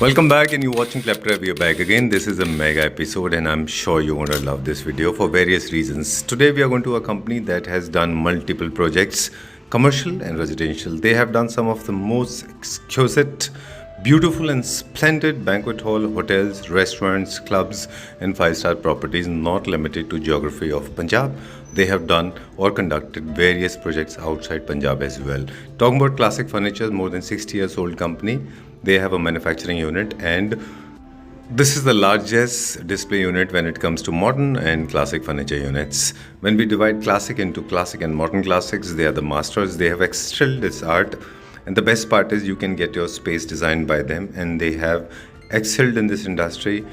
Welcome back, and you're watching Kleptra. We are back again. This is a mega episode, and I'm sure you're going to love this video for various reasons. Today, we are going to a company that has done multiple projects, commercial and residential. They have done some of the most exquisite, beautiful, and splendid banquet hall, hotels, restaurants, clubs, and five-star properties, not limited to geography of Punjab. They have done or conducted various projects outside Punjab as well. Talking about Classic Furniture, more than 60 years old company. They have a manufacturing unit, and this is the largest display unit when it comes to modern and classic furniture units. When we divide classic into classic and modern classics, they are the masters. They have excelled this art, and the best part is you can get your space designed by them, and they have excelled in this industry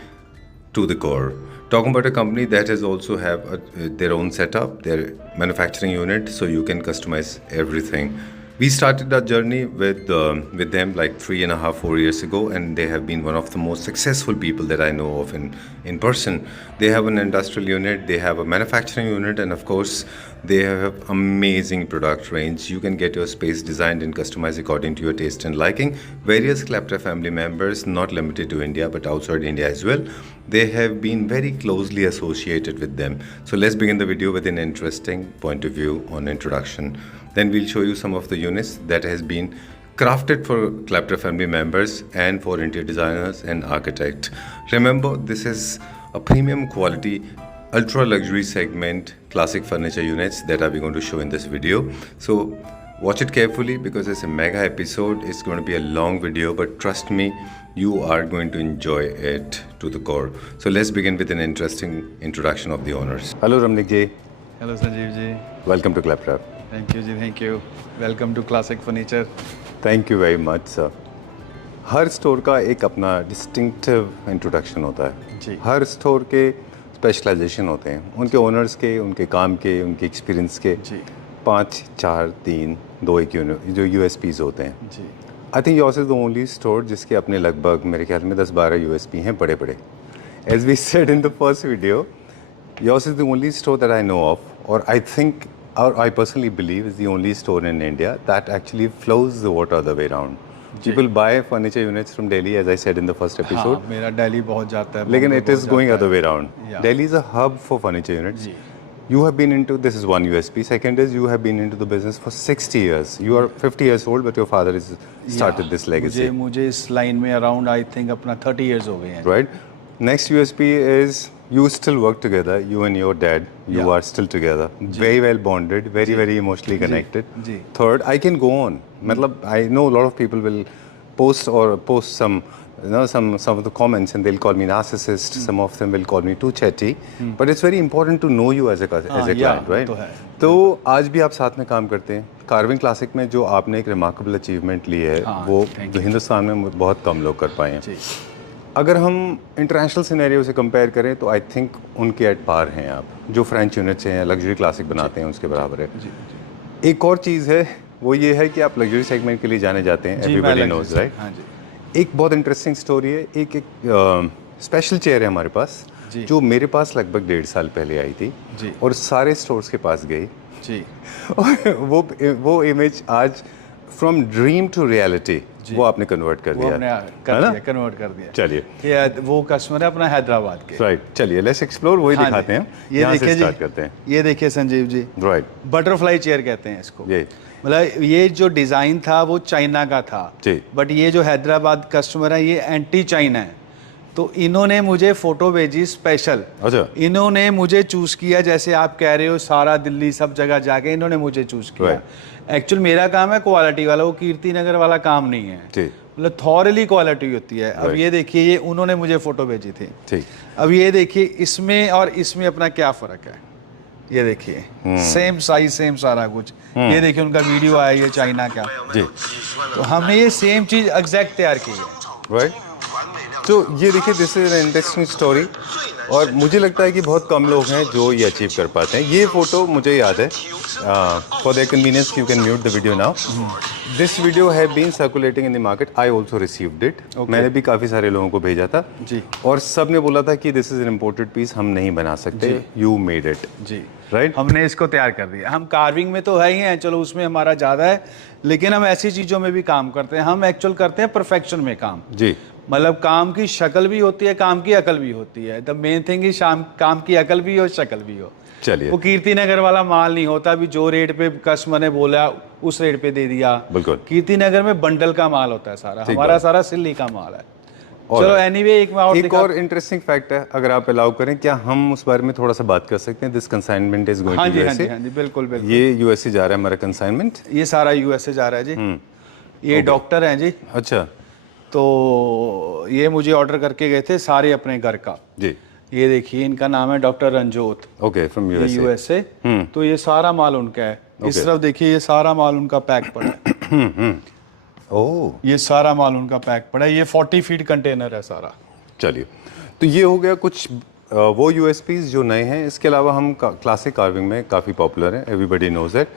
to the core. Talking about a company that has also have their own setup, their manufacturing unit, so you can customize everything. We started our journey with them like 3.5, 4 years ago, and they have been one of the most successful people that I know of in person. They have an industrial unit, they have a manufacturing unit, and of course, they have amazing product range. You can get your space designed and customized according to your taste and liking. Various Kleptra family members, not limited to India but outside India as well, they have been very closely associated with them. So let's begin the video with an interesting point of view on introduction. Then we'll show you some of the units that has been crafted for Kleptra family members and for interior designers and architects. Remember, this is a premium quality, ultra luxury segment classic furniture units that are we going to show in this video. So watch it carefully because it's a mega episode. It's going to be a long video, but trust me, you are going to enjoy it to the core. So let's begin with an interesting introduction of the owners. Hello Ramnik ji. Hello Sanjeev ji. Welcome to Kleptra. Thank you ji, thank you. Welcome to Classic Furniture. Thank you very much sir. Her store का एक अपना distinctive introduction होता है जी. हर store के specialisation होते हैं, उनके owners के, उनके काम के, उनके एक्सपीरियंस के जी. 5, 4, 3, 2, 1 जो USPs होते हैं. जी. I think yours is the only store जिसके अपने लगभग मेरे ख्याल में 10-12 USP हैं बड़े बड़े. As we said in the first video, yours is the only store that I know of, और I think or I personally believe is the only store in India that actually flows the water the way around. People buy furniture units from Delhi, as I said in the first episode. हाँ, मेरा दिल्ली बहुत जाता है. लेकिन it is going other way around. Yeah. Delhi is a hub for furniture units. Ji. You have been into, this is one USP. Second is you have been into the business for 60 years. You are 50 years old, but your father has started this legacy. मुझे इस line में around I think अपना 30 years हो गए हैं. Right. Next USP is you still work together. You and your dad, you are still together. Very well bonded, very emotionally connected. Ji. Third, I can go on. मतलब I know a lot of people will post some, you know, some of the comments and they'll call me narcissist. Some of them will call me too chatty. But it's very important to know you as a client, right? तो आज भी आप साथ में काम करते हैं. Carving classic में जो आपने एक रिमार्केबल अचीवमेंट ली है, वो हिंदुस्तान में बहुत कम लोग कर पाए हैं. अगर हम इंटरनेशनल सिनेरियो से कंपेयर करें तो आई थिंक उनके एट पार हैं आप. जो फ्रेंच यूनिट्स हैं, लग्जरी क्लासिक बनाते हैं, उसके बराबर है. एक और चीज़ है, वो ये है कि आप लग्जरी सेगमेंट के लिए जाने जाते हैं. Everybody knows, right. एक बहुत इंटरेस्टिंग स्टोरी है. एक स्पेशल चेयर है हमारे पास जो मेरे पास लगभग 1.5 साल पहले आई थी और सारे स्टोर्स के पास गई जी. और वो इमेज आज फ्रॉम ड्रीम टू रियलिटी वो आपने कन्वर्ट कर दिया. कन्वर्ट कर दिया. चलिए, वो कस्टमर है अपना हैदराबाद के. राइट. चलिए लेट्स एक्सप्लोर, वही दिखाते हैं. ये देखिए जी, स्टार्ट करते हैं. ये देखिए Sanjeev ji, right. Butterfly chair कहते हैं इसको. ये मतलब ये जो डिज़ाइन था वो चाइना का था, बट ये जो हैदराबाद कस्टमर है ये एंटी चाइना है. तो इन्होंने मुझे फ़ोटो भेजी स्पेशल. अच्छा. इन्होंने मुझे चूज़ किया, जैसे आप कह रहे हो सारा दिल्ली सब जगह जाके इन्होंने मुझे चूज़ किया. एक्चुअल मेरा काम है क्वालिटी वाला, वो कीर्ति नगर वाला काम नहीं है. मतलब थॉरली क्वालिटी होती है. अब ये देखिए, ये उन्होंने मुझे फ़ोटो भेजी थी. अब ये देखिए इसमें और इसमें अपना क्या फ़र्क है. ये देखिए सेम साइज, सेम सारा कुछ. ये देखिए उनका वीडियो आया, ये चाइना का जी. तो हमने ये सेम चीज़ एग्जैक्ट तैयार की है. राइट. तो ये देखिए, this is an interesting story, और मुझे लगता है कि बहुत कम लोग हैं जो ये अचीव कर पाते हैं. ये फ़ोटो मुझे याद है, for the convenience you can mute the video now. This video have been circulating in the market, I also received it. मैंने भी काफ़ी सारे लोगों को भेजा था जी, और सब ने बोला था कि this is an imported piece, हम नहीं बना सकते, यू मेड इट। जी, राइट, हमने इसको तैयार कर दिया। हम कार्विंग में तो है ही हैं, चलो उसमें हमारा ज़्यादा है, लेकिन हम ऐसी चीज़ों में भी काम करते हैं। हम एक्चुअल करते हैं परफेक्शन में काम। जी, मतलब काम की शक्ल भी होती है, काम की अकल भी होती है। द मेन थिंग इज काम की अकल भी हो, शक्ल भी हो। चलिए, वो कीर्ति नगर वाला माल नहीं होता, अभी जो रेट पे कस्टमर ने बोला उस रेट पे दे दिया। बिल्कुल। कीर्ति नगर में बंडल का माल होता है सारा, हमारा सारा सिल्ली का माल है। और चलो एनीवे एक और इंटरेस्टिंग फैक्ट है, अगर आप अलाउ करें, क्या हम उस बारे में थोड़ा सा बात कर सकते हैं? दिस कंसाइनमेंट इज गोइंग हाँ टू जी, हाँ यूएसए। जी, हाँ जी, बिल्कुल बिल्कुल। ये यूएसए जा रहा है हमारा कंसाइनमेंट, ये सारा यूएसए जा रहा है जी। ये डॉक्टर हैं जी, अच्छा तो ये मुझे ऑर्डर करके गए थे सारे अपने घर का। जी, ये देखिए, इनका नाम है डॉक्टर रंजोत, ओके, फ्रॉम ये यूएसए। तो ये सारा माल उनका है। इस तरफ देखिए, ये सारा माल उनका पैक पड़ा है। ओह, ये सारा माल उनका पैक पड़ा है। ये 40 फीट कंटेनर है सारा। चलिए, तो ये हो गया कुछ वो यूएसपीज जो नए हैं। इसके अलावा हम क्लासिक कार्विंग में काफ़ी पॉपुलर हैं, एवरीबडी नोज इट,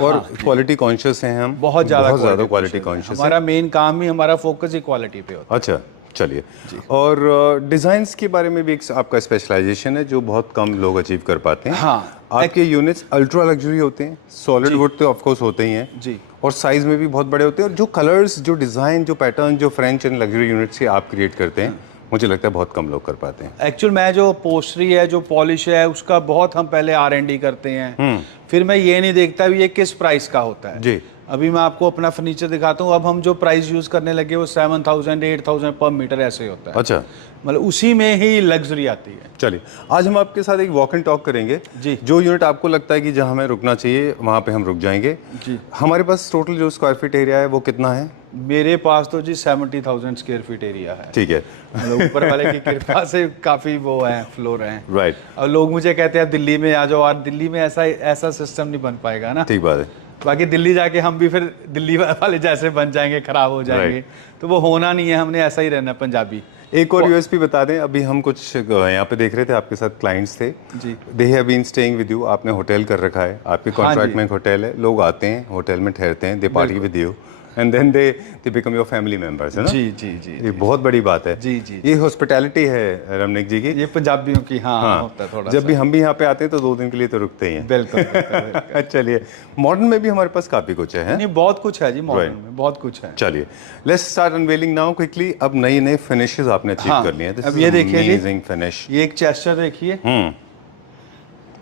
और क्वालिटी कॉन्शियस हैं हम, बहुत ज़्यादा क्वालिटी कॉन्शियस। हमारा मेन काम ही, हमारा फोकस ही क्वालिटी पे होता है। अच्छा, चलिए, और डिज़ाइंस के बारे में भी एक आपका स्पेशलाइजेशन है जो बहुत कम लोग अचीव कर पाते हैं। हाँ, आपके यूनिट्स अल्ट्रा लग्जरी होते हैं, सॉलिड वुड तो ऑफ कोर्स होते ही हैं जी, और साइज में भी बहुत बड़े होते हैं, और जो कलर्स, जो डिज़ाइन, जो पैटर्न, जो फ्रेंच एंड लग्जरी यूनिट्स से आप क्रिएट करते हैं, मुझे लगता है बहुत कम लोग कर पाते हैं। एक्चुअल मैं जो पोस्टरी है, जो पॉलिश है, उसका बहुत हम पहले R&D करते हैं। फिर मैं ये नहीं देखता भी ये किस प्राइस का होता है। जी, अभी मैं आपको अपना फर्नीचर दिखाता हूँ। अब हम जो प्राइस यूज करने लगे वो 7,000 8,000 पर मीटर ऐसे ही होता है। अच्छा, मतलब उसी में ही लग्जरी आती है। चलिए, आज हम आपके साथ एक वॉक एंड टॉक करेंगे जी। जो यूनिट आपको लगता है कि जहाँ हमें रुकना चाहिए वहाँ पे हम रुक जाएंगे। जी, हमारे पास टोटल जो स्क्वायर फीट एरिया है वो कितना है? मेरे पास तो जी 70,000 स्क्वायर फीट एरिया है। ठीक है, मतलब ऊपर वाले की कृपा से काफी वो है, फ्लोर हैं। राइट, और लोग मुझे कहते हैं दिल्ली में आ जाओ, और दिल्ली में ऐसा सिस्टम नहीं बन पाएगा ना। ठीक बात है। बाकी दिल्ली जाके हम भी फिर दिल्ली वाले जैसे बन जाएंगे, खराब हो जाएंगे, तो वो होना नहीं है। हमने ऐसा ही रहना पंजाबी। एक और यूएसपी बता दें, अभी हम कुछ यहाँ पे देख रहे थे, आपके साथ क्लाइंट्स थे जी, they have been staying with you, आपने होटल कर रखा है, आपके कॉन्ट्रैक्ट में एक होटल है, लोग आते हैं होटल में ठहरते हैं, they party with you and then they become your family members, है ना? जी जी जी, ये बहुत बड़ी बात है। जी जी, ये हॉस्पिटैलिटी है रमनिक जी की। ये पंजाबियों की हाँ होता है थोड़ा। जब भी हम भी यहाँ पे आते हैं तो 2 दिन के लिए तो रुकते ही हैं। बिल्कुल, बिल्कुल। चलिए, मॉडर्न में भी हमारे पास काफ़ी कुछ है। नहीं, बहुत कुछ है जी मॉडर्न में, बहुत कुछ है। चलिए, let's start unveiling now quickly. अब नई नई फिनिशेस आपने अचीव कर ली हैं। अब ये देखिए जी, अमेजिंग फिनिश। ये एक चेस्टर देखिए,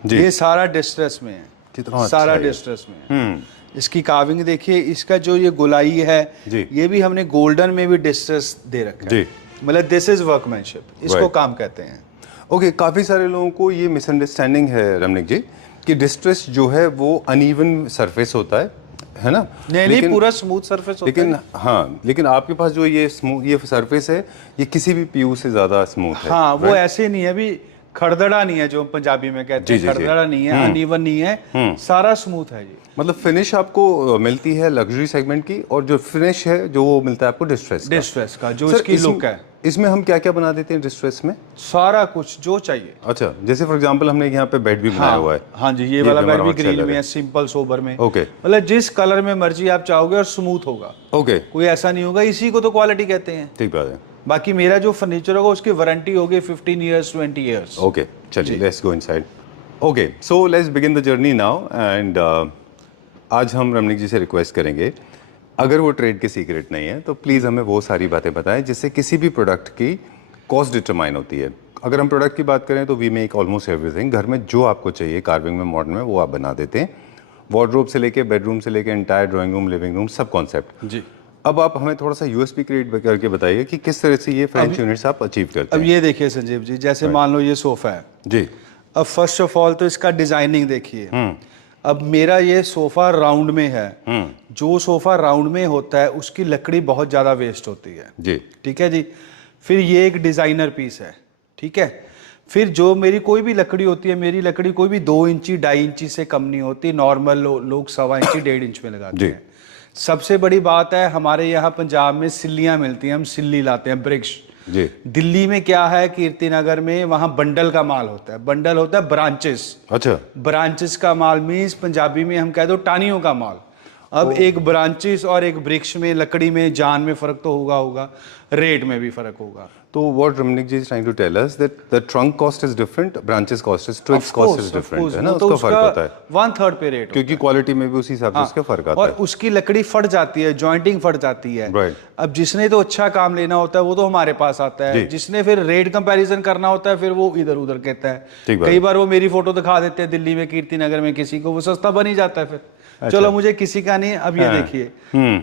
जी, ये सारा डिस्ट्रेस में है, कितना अच्छा सारा है। डिस्ट्रेस में है। इसकी कार्विंग देखिए, इसका जो ये गोलाई है जी, ये भी हमने गोल्डन में भी डिस्ट्रेस दे रखा है। जी, मतलब दिस इज वर्कमैनशिप, इसको Right. काम कहते हैं। ओके, काफ़ी सारे लोगों को ये मिसअंडरस्टैंडिंग है रमनिक जी कि डिस्ट्रेस जो है वो अनइवन सरफेस होता है ना? नहीं, पूरा स्मूथ सरफेस होता लेकिन है। हाँ, लेकिन आपके पास जो ये सरफेस है, ये किसी भी पीयू से ज़्यादा स्मूथ है। हाँ, वो ऐसे नहीं है, अभी खड़दड़ा नहीं है जो पंजाबी में कहते हैं, खड़दड़ा नहीं है, अनइवन नहीं है, सारा स्मूथ है जी। मतलब फिनिश आपको मिलती है लग्जरी सेगमेंट की, और जो फिनिश है जो वो मिलता है आपको डिस्ट्रेस का जो इसकी लुक है। इसमें हम क्या क्या बना देते हैं डिस्ट्रेस में? सारा कुछ जो चाहिए। अच्छा, जैसे फॉर एग्जांपल हमने यहाँ पे बेड भी बनाया हुआ है। हाँ जी, ये वाला बेड हमारा भी hot ग्रीन seller में है। है, सिंपल सोबर में। ओके, मतलब जिस कलर में मर्जी आप चाहोगे और स्मूथ होगा, ओके, कोई ऐसा नहीं होगा। इसी को तो क्वालिटी कहते हैं। ठीक बात है। बाकी मेरा जो फर्नीचर होगा उसकी वारंटी होगी 15 ईयर्स 20 ईयर्स। ओके, चलिए, let's go inside. Okay, so let's begin the journey now and आज हम रमनिक जी से रिक्वेस्ट करेंगे, अगर वो ट्रेड के सीक्रेट नहीं है तो प्लीज़ हमें वो सारी बातें बताएं जिससे किसी भी प्रोडक्ट की कॉस्ट डिटरमाइन होती है। अगर हम प्रोडक्ट की बात करें तो वी मेक ऑलमोस्ट एवरीथिंग। घर में जो आपको चाहिए कार्विंग में, मॉडर्न में, वो आप बना देते हैं। वार्डरोब से लेके बेडरूम से लेके entire drawing room, living room, सब कॉन्सेप्ट। जी, अब आप हमें थोड़ा सा यूएसपी क्रिएट करके बताइए कि किस तरह से ये फ्रेंच यूनिट्स आप अचीव करते अब हैं। ये देखिए संजीव जी, जैसे मान लो ये सोफा है जी, अब फर्स्ट ऑफ ऑल तो इसका डिजाइनिंग देखिए। अब मेरा ये सोफा राउंड में है, जो सोफा राउंड में होता है उसकी लकड़ी बहुत ज़्यादा वेस्ट होती है। जी, ठीक है जी। फिर ये एक डिज़ाइनर पीस है, ठीक है। फिर जो मेरी कोई भी लकड़ी होती है, मेरी लकड़ी कोई भी 2 इंची 2.5 इंची से कम नहीं होती। नॉर्मल लोग 1.25 इंची 1.5 इंच में लगाते जी। हैं। सबसे बड़ी बात है, हमारे यहाँ पंजाब में सिल्लियाँ मिलती हैं, हम सिल्ली लाते हैं, ब्रिक्स। जी, दिल्ली में क्या है, कीर्ति नगर में वहाँ बंडल का माल होता है। बंडल होता है ब्रांचेस। अच्छा, ब्रांचेस का माल मीन्स पंजाबी में हम कह दो टानियों का माल। अब एक ब्रांचेस और एक वृक्ष में, लकड़ी में, जान में फर्क तो होगा, रेट में भी फर्क होगा। तो what Ramanik ji is trying to tell us that the trunk cost is different, branches cost is, twigs cost is different, है ना, तो उसका फर्क होता है 1/3 पे रेट, क्योंकि क्वालिटी में भी उसी हिसाब से उसका फर्क आता और है। उसकी लकड़ी फट जाती है, जॉइंटिंग फट जाती है। Right. अब जिसने तो अच्छा काम लेना होता है वो तो हमारे पास आता है, जिसने फिर रेट कंपैरिजन करना होता है फिर वो इधर उधर कहता है। कई बार वो मेरी फोटो दिखा देते हैं दिल्ली में, कीर्ति नगर में किसी को, वो सस्ता बन ही जाता है फिर। चलो मुझे किसी का नहीं। अब ये देखिए,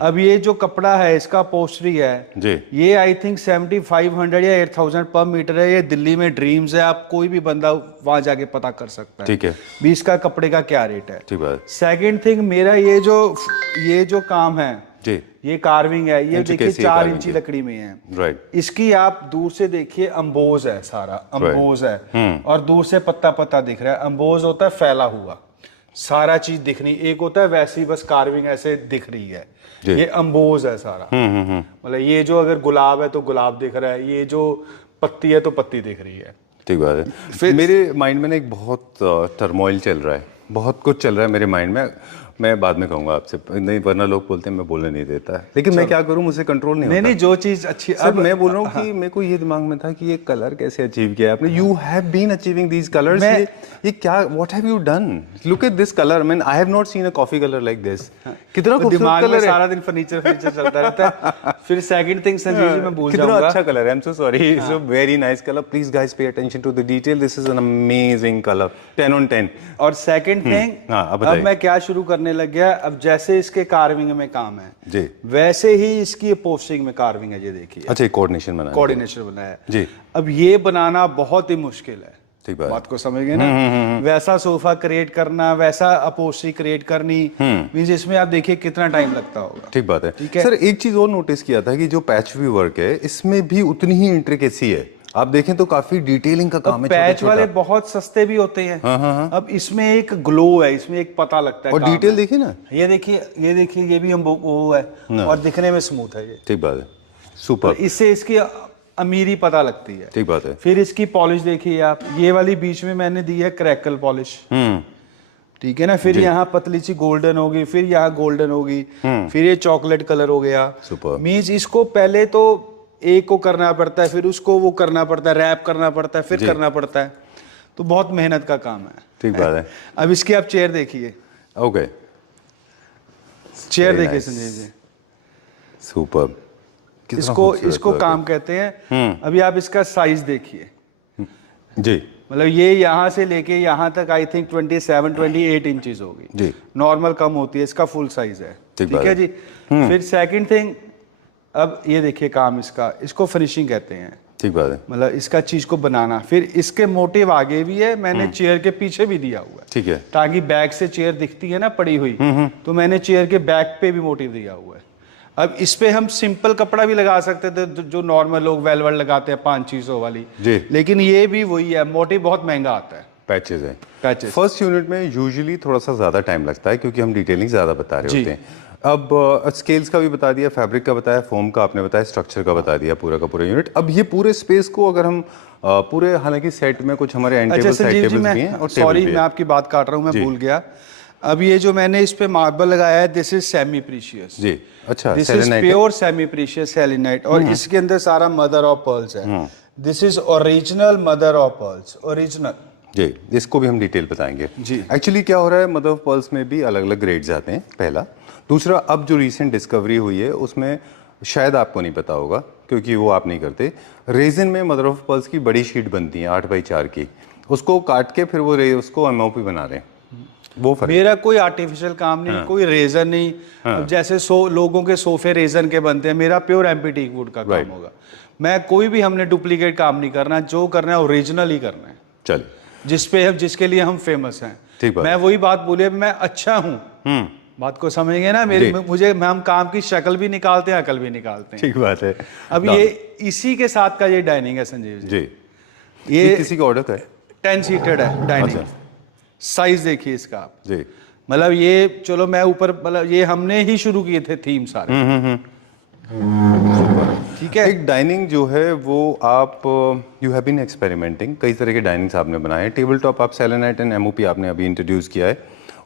अब ये जो कपड़ा है इसका पोस्टरी है जी, ये आई थिंक 7500 या 8000 पर मीटर है। ये दिल्ली में ड्रीम्स है, आप कोई भी बंदा वहां जाके पता कर सकता है। ठीक है, भी इसका कपड़े का क्या रेट है। ठीक बात। सेकंड थिंग, मेरा ये जो काम है जी, ये कार्विंग है, ये देखिए 4 इंची लकड़ी में है। राइट। इसकी आप दूर से देखिए, अम्बोज है, सारा अम्बोज है, और दूर से पत्ता पत्ता दिख रहा है। अम्बोज होता है फैला हुआ, सारा चीज दिखनी। एक होता है वैसी बस कार्विंग ऐसे दिख रही है, ये अम्बोज है सारा। मतलब ये जो अगर गुलाब है तो गुलाब दिख रहा है, ये जो पत्ती है तो पत्ती दिख रही है। ठीक बात है। फिर मेरे माइंड में ना एक बहुत टर्मोइल चल रहा है, बहुत कुछ चल रहा है मेरे माइंड में। मैं बाद में कहूंगा आपसे, नहीं वरना लोग बोलते हैं मैं बोलने नहीं देता है, लेकिन मैं क्या करूं, मुझे कंट्रोल नहीं होता। नहीं, जो चीज अच्छी। अब मैं बोल रहा हूँ कि मेरे को ये दिमाग में था कि ये कलर कैसे अचीव किया आपने। You have been achieving these colours. ये क्या, what have you done? Look at this colour, I mean I have not seen a coffee colour like this. कितना खूबसूरत दिमाग में कलर है, सारा दिन फर्नीचर चलता रहता है। फिर सेकंड थिंग संजीव जी, मैं भूल जाऊंगा, कितना अच्छा कलर है। I am so sorry, it's a very nice colour. Please guys pay attention to the detail, this is an amazing colour, 10 on 10। और सेकंड थिंग, अब मैं क्या शुरू करने लग गया, अब जैसे इसके कार्विंग में काम है जी, वैसे ही इसकी पोस्टिंग में कार्विंग है। ये देखिए, अच्छा कोऑर्डिनेशन बनाया है जी। अब ये बनाना बहुत ही मुश्किल है, ठीक बात को समझ गए ना। वैसा सोफा क्रिएट करना, वैसा अपोस्ट्री क्रिएट करनी, मींस इसमें आप देखिए कितना टाइम लगता होगा। ठीक बात है। सर एक चीज और नोटिस किया था कि जो पैच व्यू वर्क है इसमें भी उतनी ही इंट्रिकेसी है। आप देखें तो काफी डिटेलिंग का काम है। पैच वाले बहुत सस्ते भी होते हैं। अब इसमें एक ग्लो है, इसमें एक पता लगता है, और डिटेल देखिए ना, ये देखिए, ये भी हम वो है, और दिखने में स्मूथ है ये। ठीक बात है, सुपर। इससे इसकी अमीरी पता लगती है। ठीक बात है। फिर इसकी पॉलिश देखिए आप, ये वाली बीच में मैंने दी है क्रैकल पॉलिश, ठीक है ना। फिर यहाँ पतली सी गोल्डन होगी, फिर यहाँ गोल्डन होगी, फिर ये चॉकलेट कलर हो गया। सुपर। मींस इसको पहले तो एक को करना पड़ता है, फिर उसको वो करना पड़ता है, रैप करना पड़ता है, फिर करना पड़ता है, तो बहुत मेहनत का काम है। ठीक बात है। अब इसकी आप चेयर देखिए। ओके, चेयर देखिए संजय जी, सुपर। इसको काम कहते हैं। अभी आप इसका साइज देखिए जी, मतलब ये यहाँ से लेके यहाँ तक आई थिंक 27-28 इंचेस होगी जी। नॉर्मल कम होती है, इसका फुल साइज है। ठीक है जी। फिर सेकंड थिंग, अब ये देखिए काम इसको फिनिशिंग कहते हैं। ठीक बात है। मतलब इसका चीज को बनाना, फिर इसके मोटिव आगे भी है, मैंने चेयर के पीछे भी दिया हुआ है। ठीक है, ताकि बैक से चेयर दिखती है ना पड़ी हुई, तो मैंने चेयर के बैक पे भी मोटिव दिया हुआ है। अब इस पे हम सिंपल कपड़ा भी लगा सकते थे, जो नॉर्मल लोग वेलवेट लगाते हैं 500 वाली जी, लेकिन ये भी वही है, मोटिव बहुत महंगा आता है। पैचेस है। पैचेस फर्स्ट यूनिट में यूजुअली थोड़ा सा ज्यादा टाइम लगता है क्योंकि हम डिटेलिंग ज्यादा बता रहे होते हैं। अब स्केल्स का भी बता दिया, फैब्रिक का बताया, फोम का आपने बताया, स्ट्रक्चर का बता दिया, पूरा का पूरा यूनिट। अब ये पूरे स्पेस को अगर हम पूरे, हालांकि सेट में कुछ हमारे एंड टेबल, साइड टेबल्स भी हैं और सॉरी मैं आपकी बात काट रहा हूँ, मैं भूल गया। अब ये जो मैंने इस पे मार्बल लगाया है, दिस इज सेमी प्रीशियस जी। अच्छा, this is pure semi precious selenite, और इसके अंदर सारा मदर ऑफ पर्ल्स है। This is original mother of pearls, original जी। इसको भी हम डिटेल बताएंगे जी। एक्चुअली क्या हो रहा है, मदर ऑफ पर्ल्स में भी अलग अलग ग्रेड्स आते हैं, पहला। दूसरा, अब जो रिसेंट डिस्कवरी हुई है उसमें शायद आपको नहीं पता होगा क्योंकि वो आप नहीं करते, रेजिन में मदर ऑफ पर्ल्स की बड़ी शीट बनती है 8x4 की, उसको काट के फिर वो उसको एमओपी बना रहे हैं। वो मेरा कोई आर्टिफिशियल काम नहीं, कोई रेजन नहीं। अब जैसे लोगों के सोफे रेजन के बनते हैं, मेरा प्योर एम्पी वुड का काम होगा। मैं कोई भी, हमने डुप्लीकेट काम नहीं करना, जो करना है ओरिजिनल ही करना है। चल, जिसके लिए हम फेमस हैं। ठीक बात। मैं वही बात बोली, मैं अच्छा हूँ, बात को समझेंगे ना। हम काम की शक्ल भी निकालते हैं, अकल भी निकालते हैं। ठीक बात है। अब ये इसी के साथ का ये डाइनिंग है संजीव जी। ये किसी का ऑर्डर का है, 10 सीटेड है डाइनिंग। साइज देखिए इसका आप जी। मतलब ये, चलो मैं ऊपर, मतलब ये हमने ही शुरू किए थे थीम सारे। ठीक है। एक डाइनिंग जो है वो आप यू हैव बीन एक्सपेरिमेंटिंग, कई तरह के डाइनिंग्स आपने बनाए। टेबल टॉप आप सेलेनाइट एंड एमओपी आपने अभी इंट्रोड्यूस किया है,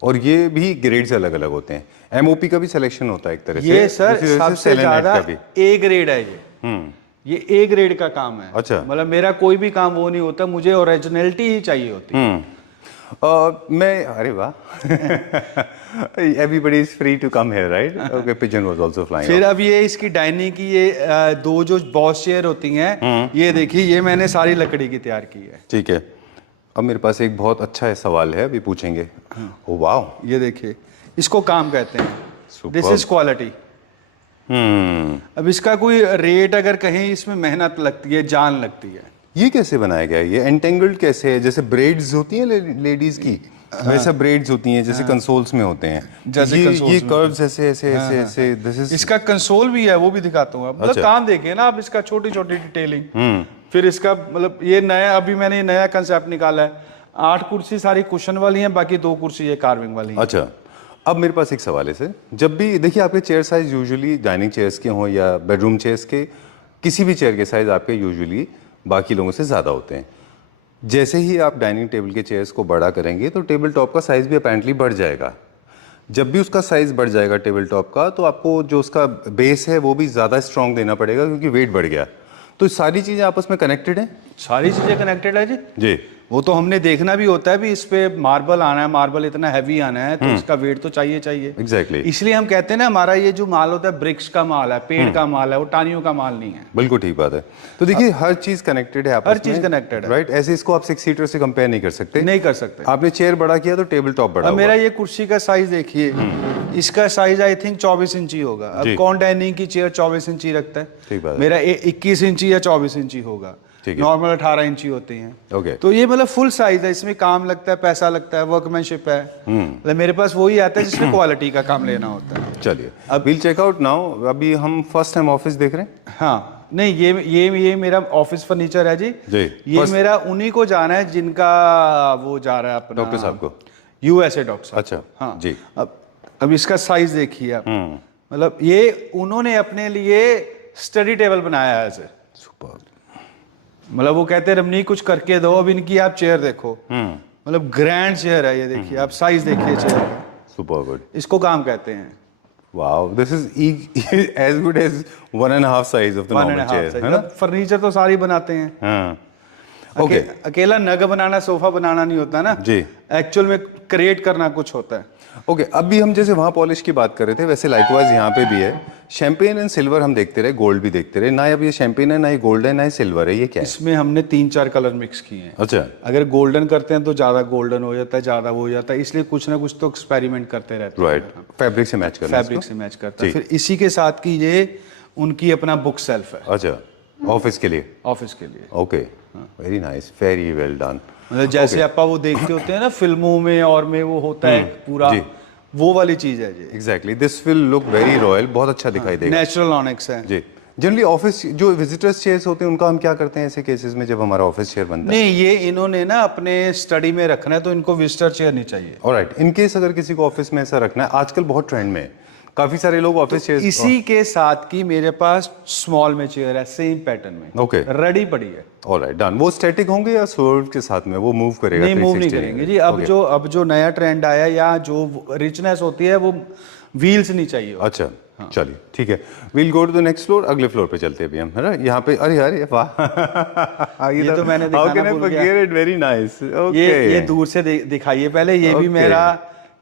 और ये भी ग्रेड्स अलग अलग होते हैं, एमओपी का भी सिलेक्शन होता है एक तरह से। ये सर उसी वजह से सबसे सेलेनाइट ज्यादा का भी। ए ग्रेड है ये ए ग्रेड का काम है। अच्छा। मतलब मेरा कोई भी काम वो नहीं होता, मुझे ओरिजिनलिटी ही चाहिए होती है। मैं अरे वाह everybody is free to come here right. Okay, pigeon was also flying. फिर अब ये इसकी डाइनिंग की ये दो जो बॉस चेयर होती हैं, ये देखिए ये मैंने सारी लकड़ी की तैयार की है। ठीक है, अब मेरे पास एक बहुत अच्छा सवाल है, अभी पूछेंगे। ओ वाओ, ये देखिए इसको काम कहते हैं, Superb. This is quality. अब इसका कोई रेट अगर कहीं, इसमें मेहनत लगती है, जान लगती है। ये कैसे बनाया गया है? ये एंटेंगल्ड कैसे है? जैसे ब्रेड्स होती हैं लेडीज की, वैसा ब्रेड्स होती हैं जैसे कंसोल्स में होते हैं, जैसे ये कर्व्स ऐसे ऐसे ऐसे ऐसे। दिस इज इसका कंसोल भी है, वो भी दिखाता हूँ। मतलब काम देखिए ना आप, इसका छोटी छोटी डिटेलिंग। फिर इसका मतलब ये नया, अभी मैंने ये नया कंसेप्ट निकाला है। 8 कुर्सी सारी कुशन वाली हैं, बाकी 2 कुर्सी ये कार्विंग वाली हैं। अच्छा, अब मेरे पास एक सवाल है सर, जब भी देखिए आपके chair size usually dining chairs के हों या बेडरूम चेयर्स के, किसी भी चेयर के साइज आपके यूजुअली बाकी लोगों से ज़्यादा होते हैं। जैसे ही आप डाइनिंग टेबल के चेयर्स को बड़ा करेंगे तो टेबल टॉप का साइज़ भी अपेरेंटली बढ़ जाएगा। जब भी उसका साइज़ बढ़ जाएगा टेबल टॉप का, तो आपको जो उसका बेस है वो भी ज़्यादा स्ट्रॉन्ग देना पड़ेगा, क्योंकि वेट बढ़ गया। तो सारी चीज़ें आपस में कनेक्टेड हैं। सारी चीजें कनेक्टेड है जी। जी, वो तो हमने देखना भी होता है भी इस पे मार्बल आना है, मार्बल इतना हैवी आना है, तो इसका वेट तो चाहिए चाहिए। एग्जैक्टली। इसलिए हम कहते हैं ना, हमारा ये जो माल होता है ब्रिक्स का माल है, पेड़ का माल है, वो टानियों का माल नहीं है। बिल्कुल ठीक बात है। तो देखिए हर चीज़ कनेक्टेड है आपस में। हर चीज कनेक्टेड है, राइट। ऐसे इसको आप 6 सीटर से कंपेयर नहीं कर सकते। नहीं कर सकते। आपने चेयर बड़ा किया तो टेबल टॉप बड़ा अब हुआ। मेरा ये कुर्सी का साइज देखिए, इसका साइज आई थिंक 24 इंची होगा। अब कौन डाइनिंग की चेयर 24 इंची रखता है? ठीक बात है। मेरा 21 इंची या 24 इंची होगा। नॉर्मल 18 इंची होती हैं। ओके। तो ये मतलब फुल साइज है, इसमें काम लगता है, पैसा लगता है, वर्कमैनशिप है। मतलब मेरे पास वही आता है जिसमें क्वालिटी का काम लेना होता है। चलिए, अब विल चेक आउट नाउ। अभी हम फर्स्ट टाइम ऑफिस देख रहे हैं। हाँ, नहीं ये मेरा ऑफिस फर्नीचर है जी। ये मेरा उन्हीं को जाना है जिनका वो जा रहा है अपना, डॉक्टर साहब को, यूएसए डॉक्टर साहब। अच्छा, हाँ जी। अब इसका साइज देखिए आप। मतलब ये उन्होंने अपने लिए स्टडी टेबल बनाया है सर। सुपर। मतलब वो कहते हैं रमनी कुछ करके दो। अब इनकी आप चेयर देखो, मतलब ग्रैंड चेयर है ये। देखिए आप साइज देखिए चेयर का। Super good. इसको काम कहते हैं। Wow, this is as good as 1.5 size of the normal chair, है ना? फर्नीचर तो सारी बनाते हैं। हाँ, ओके। अकेला नग बनाना, सोफा बनाना नहीं होता ना जी। एक्चुअल में क्रिएट करना कुछ होता है। ओके, अभी हम जैसे वहाँ पॉलिश की बात कर रहे थे, वैसे लाइकवाइज यहाँ पे भी है। शैंपेन एंड सिल्वर हम देखते रहे, गोल्ड भी देखते रहे। ना अब ये शैंपेन है, ना ये गोल्ड है, ना ये सिल्वर है, ये क्या है? इसमें हमने 3-4 कलर मिक्स किए हैं। अच्छा। अगर गोल्डन करते हैं तो ज्यादा गोल्डन हो जाता है, ज्यादा वो हो जाता है, इसलिए कुछ ना कुछ तो एक्सपेरिमेंट करते रहते हैं। राइट, फैब्रिक से मैच करना। फैब्रिक से मैच करता है। फिर इसी के साथ की ये उनकी अपना बुक सेल्फ है। अच्छा, ऑफिस के लिए? ऑफिस के लिए। Okay, very nice, very well done. मतलब जैसे आपा वो देखते होते हैं ना फिल्मों में और में, वो होता है पूरा, वो वाली चीज है जी। Exactly, this will look very royal, बहुत अच्छा दिखाई देगा। नेचुरल ऑनिक्स है जी। जनरली ऑफिस जो विजिटर्स चेयर्स होते हैं उनका हम क्या करते हैं ऐसे केसेस में, जब हमारा ऑफिस चेयर बनता है? नहीं, ये इन्होंने ना अपने स्टडी में रखना है, तो इनको विजिटर चेयर नहीं चाहिए। ऑलराइट, इन केस अगर किसी को ऑफिस में ऐसा रखना है, आजकल बहुत ट्रेंड में है, काफी सारे लोग ऑफिस चेयर। इसी के साथ की मेरे पास स्मॉल में चेयर है, सेम पैटर्न में। ओके, रेडी पड़ी है। Alright, done. वो स्टैटिक होंगे या स्वर्व के साथ में वो मूव करेगा? नहीं, मूव नहीं करेंगे जी। अब जो नया ट्रेंड आया, या जो रिचनेस होती है, वो व्हील्स नहीं चाहिए। अच्छा, चलिए ठीक है, will go to the next floor. अगले फ्लोर पे चलते हैं अभी हम, है ना? यहाँ पे अरे अरे वाह, ये तो मैंने दिखाना भूल गया। Very nice. ये दूर से दिखाइए पहले। ये भी मेरा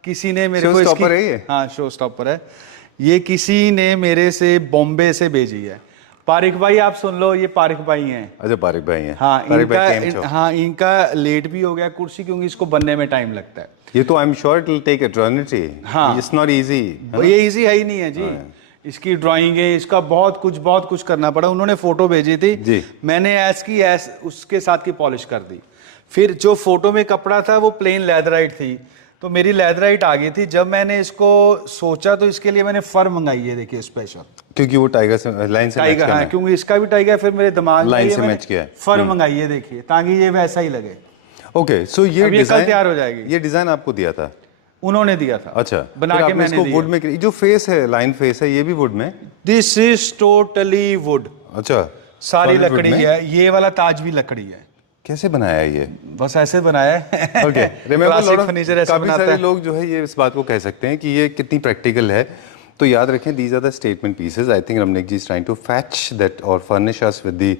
किसी ने मेरे को स्टॉपर है ये? हाँ, शो स्टॉपर है ये। किसी ने मेरे से बॉम्बे से भेजी है। पारिक भाई आप सुन लो, ये पारिक भाई हैं। अच्छा, पारिक भाई हैं। हाँ, इनका लेट भी हो गया कुर्सी, क्योंकि इसको बनने में टाइम लगता है। ये तो I am sure it will take eternity. हाँ, इट्स नॉट इजी। ये इजी है ही नहीं है जी। इसकी ड्राइंग है, इसका बहुत कुछ करना पड़ा। उन्होंने फोटो भेजी थी जी, मैंने उसके साथ की पॉलिश कर दी। फिर जो फोटो में कपड़ा था वो प्लेन लेदराइट थी, तो मेरी लेदराइट आ गई थी। जब मैंने इसको सोचा तो इसके लिए मैंने फर मंगाई है, देखिए स्पेशल, क्योंकि वो टाइगर से लाइन से मैच करना है। क्योंकि इसका भी टाइगर, फिर मेरे दिमाग लाइन से मैच किया है। फर मंगाई है देखिए, ताकि ये वैसा ही लगे। ओके, सो ये डिजाइन तैयार हो जाएगी। ये डिजाइन आपको दिया था? उन्होंने दिया था। अच्छा, बना के मैंने इसको वुड में, जो फेस है, लाइन फेस है, ये भी वुड में? This is totally would. अच्छा, सारी लकड़ी है। ये वाला ताज भी लकड़ी है। कैसे बनाया है ये? बस ऐसे बनाया है। ओके, रिमेंबर फर्नीचर ऐसे काफी बनाता सारे है। लोग जो है ये इस बात को कह सकते हैं कि ये कितनी प्रैक्टिकल है। तो याद रखें, these are the statement pieces. I think Ramnik ji is trying to fetch that और furnish us with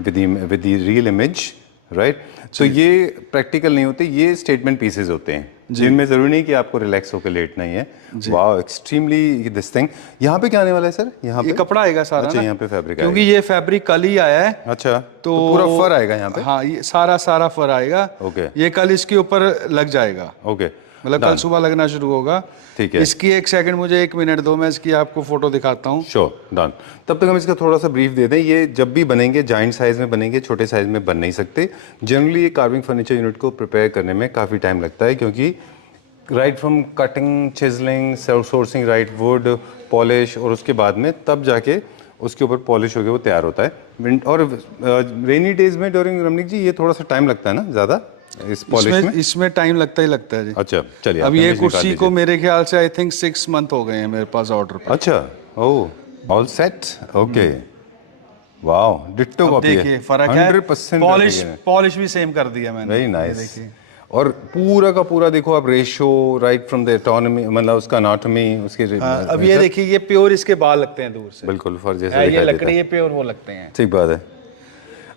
the real image, right? तो ये प्रैक्टिकल नहीं होते, ये स्टेटमेंट पीसेस होते हैं जिनमें जरूरी नहीं कि आपको रिलैक्स होकर लेटना ही है। Wow, extremely this thing. यहाँ पे क्या आने वाला है सर? यहाँ ये पे कपड़ा आएगा सारा अच्छा, ना? यहाँ पे फैब्रिक क्योंकि ये फैब्रिक कल ही आया है। अच्छा, तो पूरा फर आएगा यहाँ पे? हाँ, ये सारा फर आएगा। ओके, ये कल इसके ऊपर लग जाएगा। ओके, मतलब कल सुबह लगना शुरू होगा। ठीक है। इसकी 1 सेकंड, मुझे 1 मिनट दो, मैं इसकी आपको फोटो दिखाता हूँ। Sure, done. तब तक हम इसका थोड़ा सा ब्रीफ दे दें। ये जब भी बनेंगे जाइंट साइज में बनेंगे, छोटे साइज में बन नहीं सकते। जनरली ये कार्विंग फर्नीचर यूनिट को प्रिपेयर करने में काफ़ी टाइम लगता है, क्योंकि right from cutting, चिजलिंग, sourcing right would, polish, और उसके बाद में तब जाके उसके ऊपर पॉलिश होकर वो तैयार होता है। और रेनी डेज में ड्यूरिंग रमनिक जी ये थोड़ा सा टाइम लगता है ना ज़्यादा इस पॉलिश में? इसमें टाइम लगता ही लगता है जी। अच्छा, चलिए। अब ये कुर्सी को मेरे ख्याल से आई थिंक 6 मंथ हो गए हैं मेरे पास ऑर्डर पे। अच्छा, oh, all set, okay, wow, ditto copy है। देखिए फर्क है, 100% पॉलिश भी सेम कर दिया मैंने। Very nice. और पूरा का पूरा देखो आप, ratio right from the autonomy, मतलब उसका एनाटॉमी, उसके अब ये देखिए, ये प्योर इसके बाल लगते हैं दूर से। बिल्कुल फर जैसा ये दिखाई देता लकड़ी, ये प्योर वो लगते हैं। ठीक बात है।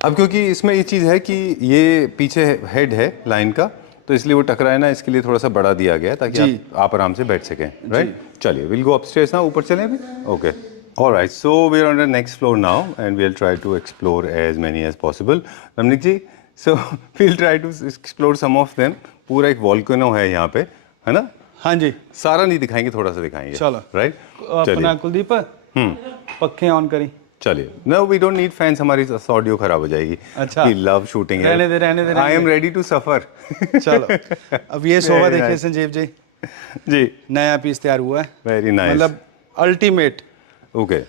अब क्योंकि इसमें ये चीज़ है कि ये पीछे हेड है लाइन का, तो इसलिए वो टकराए ना, इसके लिए थोड़ा सा बड़ा दिया गया है ताकि आप आराम से बैठ सकें, राइट? चलिए, विल गो अपस्टेयर्स ना, ऊपर चलें अभी? Okay, alright, so we are on the next floor now and we will try to explore as many as possible. Ramnik ji, so we will try to explore some of them. पूरा एक volcano है यहाँ पे, है ना? हाँ जी। सारा नहीं दिखाएंगे, थोड़ा सा दिखाएंगे, चलो, राइट? अपना कुलदीप पक्के ऑन करी। चलिए, no we don't need fans, हमारी ऑडियो खराब हो जाएगी। अच्छा, वी लव शूटिंग, रहने दे। I am ready to suffer. चलो, अब ये सोफा देखिए संजीव जी, जी नया पीस तैयार हुआ है। वेरी नाइस, मतलब अल्टीमेट। ओके,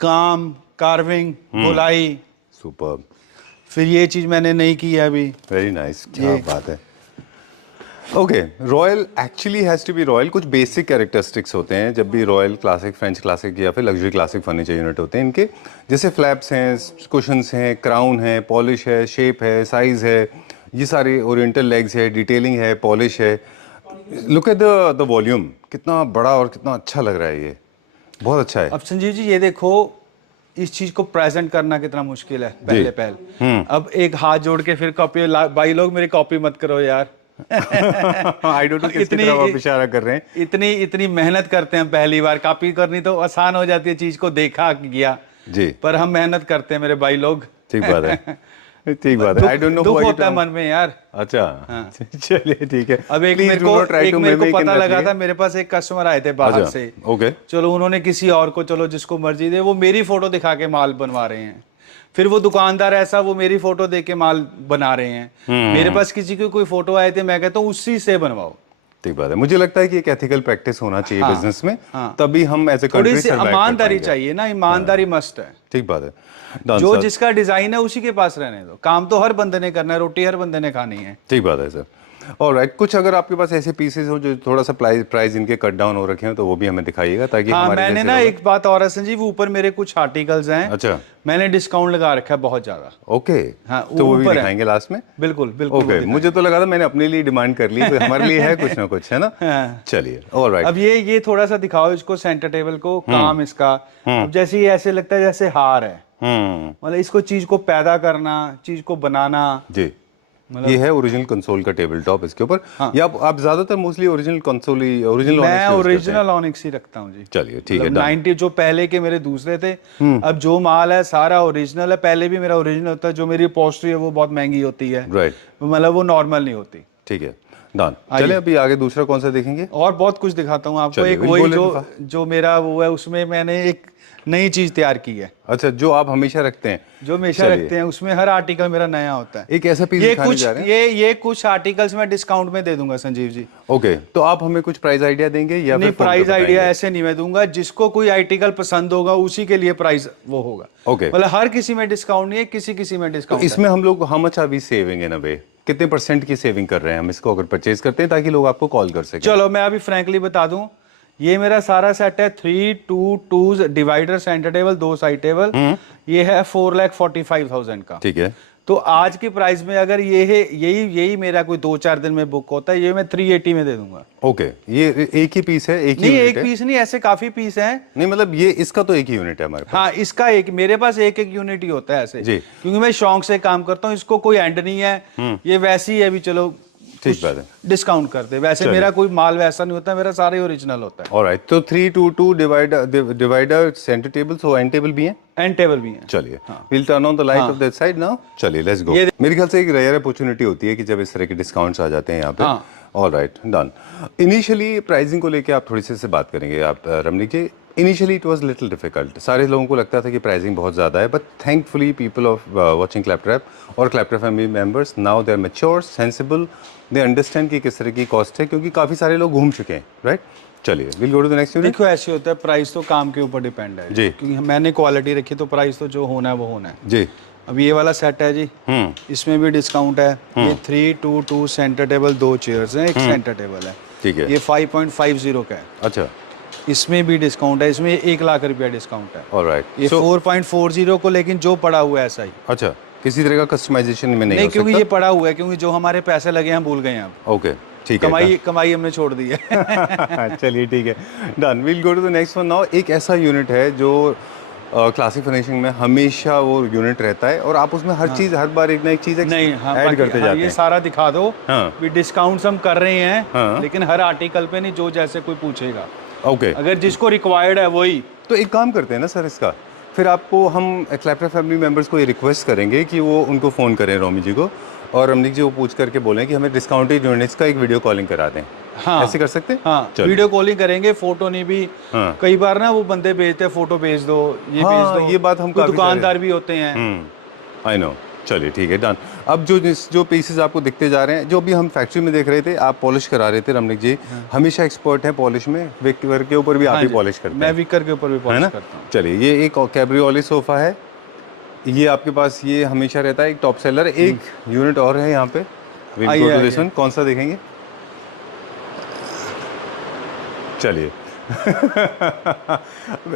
काम, कार्विंग, गोलाई, सुपर्ब। फिर ये चीज मैंने नहीं की है अभी। वेरी नाइस, क्या बात है। Okay, royal actually has to be royal. कुछ बेसिक कैरेक्टरिस्टिक्स होते हैं जब भी रॉयल, क्लासिक, फ्रेंच क्लासिक या फिर लग्जरी क्लासिक फर्नीचर यूनिट होते हैं इनके, जैसे फ्लैप्स हैं, कुशंस हैं, क्राउन है, पॉलिश है, शेप है, साइज़ है, ये सारे ओरिएंटल लेग्स है, डिटेलिंग है, पॉलिश है। लुक एट द वॉल्यूम, कितना बड़ा और कितना अच्छा लग रहा है, ये बहुत अच्छा है। अब संजीव जी ये देखो, इस चीज को प्रेजेंट करना कितना मुश्किल है पहले। अब एक हाथ जोड़ के फिर कॉपी, भाई लोग मेरी कॉपी मत करो यार। आई डोंट नो किसकी तरफ आप इशारा कर रहे हैं। इतनी मेहनत करते हैं, पहली बार कॉपी करनी तो आसान हो जाती है, चीज को देखा किया जी, पर हम मेहनत करते हैं मेरे भाई लोग। ठीक बात है, ठीक बात है। आई डोंट नो, दुख होता है मन में यार। अच्छा, चलिए ठीक है। अब एक मेरे को पता लगा था, मेरे पास एक कस्टमर आए थे बाहर से, ओके, चलो उन्होंने किसी और को, चलो जिसको मर्जी दे, वो मेरी फोटो दिखा के माल बनवा रहे हैं। फिर वो दुकानदार ऐसा, वो मेरी फोटो देख के माल बना रहे हैं। मेरे पास किसी की कोई फोटो आए थे, मैं कहता हूँ उसी से बनवाओ। ठीक बात है। मुझे लगता है कि एक एथिकल प्रैक्टिस होना चाहिए बिजनेस में, तभी हम एज ए कंट्री थोड़ी सी ईमानदारी चाहिए ना, ईमानदारी मस्ट है। ठीक बात है। जो जिसका डिजाइन है उसी के पास रहने दो, काम तो हर बंदे ने करना है, रोटी हर बंदे ने खानी है। ठीक बात है सर। ऑलराइट, कुछ अगर आपके पास ऐसे पीसेस हो जो थोड़ा सा प्राइस इनके कट डाउन हो रखे हैं तो वो भी हमें दिखाइएगा, ताकि हमारे मैंने ना एक बात और है संजीव, ऊपर मेरे कुछ आर्टिकल्स हैं, अच्छा, मैंने डिस्काउंट लगा रखा है बहुत ज्यादा। ओके, हाँ, तो वो भी दिखाएंगे लास्ट में। बिल्कुल बिल्कुल। ओके, मुझे तो लगा था मैंने अपने लिए डिमांड कर ली, तो हमारे लिए है कुछ ना कुछ, है ना? चलिए, ऑलराइट। अब ये थोड़ा सा दिखाओ इसको, सेंटर टेबल को, काम इसका। अब जैसे ये ऐसे लगता है जैसे हार है, मतलब इसको चीज को पैदा करना, चीज को बनाना जी। ये है ओरिजिनल कंसोल का टेबल टॉप इसके ऊपर। या आप ज्यादातर मोस्टली ओरिजिनल कंसोल ही, ओरिजिनल ऑनिक्स ही रखता हूँ जी। चलिए ठीक है। 90 जो पहले के मेरे दूसरे थे, अब जो माल है सारा ओरिजिनल है। पहले भी मेरा ओरिजिनल होता है, जो मेरी पोस्ट्री है वो बहुत महंगी होती है, राइट, मतलब वो नॉर्मल नहीं होती। ठीक है, डन। चलिए अभी आगे दूसरा कौन सा देखेंगे? और बहुत कुछ दिखाता हूँ आपको। एक वही जो मेरा वो है, उसमें मैंने एक नई चीज तैयार की है। अच्छा, जो आप हमेशा रखते हैं? जो हमेशा रखते हैं, उसमें हर आर्टिकल मेरा नया होता है। एक ऐसा पीस दिखाने जा रहे हैं। ये कुछ आर्टिकल्स मैं डिस्काउंट में दे दूंगा संजीव जी। ओके, तो आप हमें कुछ प्राइस आइडिया देंगे या नहीं? प्राइस आइडिया ऐसे नहीं मैं दूंगा, जिसको कोई आर्टिकल पसंद होगा उसी के लिए प्राइस वो होगा। ओके, मतलब हर किसी में डिस्काउंट नहीं है, किसी में डिस्काउंट। इसमें हम लोग how much are we saving in a way, कितने % की सेविंग कर रहे हैं हम इसको अगर परचेज करते हैं, ताकि लोग आपको कॉल कर सकें? चलो मैं अभी फ्रैंकली बता दूं, ये मेरा सारा सेट है 3 2 2 divider, centre table, 2 side table, ये है 4,45,000 का। ठीक है। तो आज के प्राइस में अगर ये है, यही मेरा कोई 2-4 दिन में बुक होता है, ये मैं 380 में दे दूंगा। ओके, ये एक ही पीस है? एक ही नहीं, यूनिट एक पीस नहीं, ऐसे काफी पीस हैं। नहीं मतलब ये इसका तो एक ही यूनिट है हमारे पास। हाँ, इसका एक, मेरे पास एक यूनिट ही होता है ऐसे जी। क्योंकि मैं शौक से काम करता हूँ, इसको कोई एंड नहीं है, ये वैसी है भी, चलो ठीक बात है, डिस्काउंट करते। वैसे मेरा कोई माल वैसा नहीं होता, मेरा सारे ओरिजिनल होता है। ऑलराइट, तो 322 divider, centre table, so and table भी है, एंड टेबल भी है। चलिए will turn on the light of that side now. चलिए लेट्स गो। मेरे ख्याल से एक रेयर अपॉर्चुनिटी होती है कि जब इस तरह के डिस्काउंट्स आ जाते हैं यहाँ पे। Alright, done. इनिशियली प्राइसिंग को लेके आप थोड़ी सी से बात करेंगे आप Ramneek ji. Initially it was little difficult, सारे लोगों को लगता था कि प्राइसिंग बहुत ज़्यादा है, but thankfully people of watching Claptrap और Claptrap family members, now they are mature, sensible, they understand कि किस तरह की कॉस्ट है, क्योंकि काफ़ी सारे लोग घूम चुके हैं, राइट। चलिए will go to the next unit. देखो ऐसे होता है, प्राइस तो काम के ऊपर डिपेंड है जी, क्योंकि मैंने क्वालिटी रखी तो प्राइस तो जो होना है वो होना है जी। अब ये वाला सेट है जी, इसमें भी डिस्काउंट है। ये 322 सेंटर टेबल, 2 चेयर्स हैं, एक सेंटर टेबल है, ठीक है। ये 5.50 का है। अच्छा, इसमें भी डिस्काउंट है, इसमें 1 लाख रुपया डिस्काउंट है। ऑलराइट, ये 4.40 को, लेकिन जो पड़ा हुआ है ऐसा ही। अच्छा, किसी तरह का कस्टमाइजेशन में नहीं हो क्योंकि सकता? ये पड़ा हुआ है, क्योंकि जो हमारे पैसे लगे हैं भूल गए हैं अब। ओके, ठीक है, कमाई हमने छोड़ दी है। चलिए ठीक है, done. Will go to the next one now. एक ऐसा यूनिट है जो क्लासिक फिनिशिंग में हमेशा वो यूनिट रहता है और आप उसमें हर चीज, हर बार एक ना एक चीज नहीं, ऐड करते जाते ये हैं। सारा दिखा दो। हाँ। भी डिस्काउंट्स हम कर रहे हैं, हाँ। लेकिन हर आर्टिकल पे नहीं, जो जैसे कोई पूछेगा। ओके, अगर जिसको रिक्वायर्ड है वही। तो एक काम करते हैं ना सर, इसका फिर आपको हम क्लैपट्रैप फैमिली मेंबर्स को ये रिक्वेस्ट करेंगे कि वो उनको फ़ोन करें, रोमी जी को, और रमनीक जी को पूछ करके बोलें कि हमें डिस्काउंटेड यूनिट्स का एक वीडियो कॉलिंग करा दें। हाँ, ऐसे कर सकते हैं। हाँ, वीडियो कॉलिंग करेंगे, फोटो नहीं भी। हाँ। कई बार ना वो बंदे भेजते हैं, फोटो भेज दो, ये हाँ, भेज दो। ये बात हम कोई काफी दुकानदार भी होते हैं। I know. चलिए ठीक है, डन। अब जो पीसेस आपको दिखते जा रहे हैं, जो भी हम फैक्ट्री में देख रहे थे, आप पॉलिश करा रहे थे, रमनीक जी हमेशा एक्सपर्ट हैं पॉलिश में, विकर के ऊपर भी आप ही पॉलिश करते हैं। मैं विकर के ऊपर भी है पॉलिश ना? करता हूँ। चलिए, ये एक कैब्रियोली सोफा है, ये आपके पास ये हमेशा रहता है, एक टॉप सेलर। एक यूनिट और है यहाँ पे, कौन सा देखेंगे? चलिए।